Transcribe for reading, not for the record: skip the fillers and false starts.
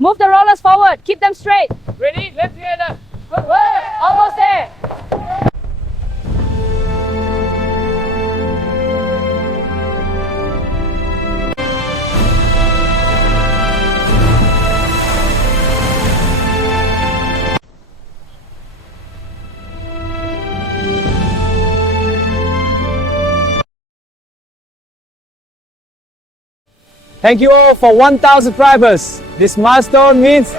Move the rollers forward. Keep them straight. Ready? Let's together. Good work. Almost there. Thank you all for 1,000 subscribers. This milestone means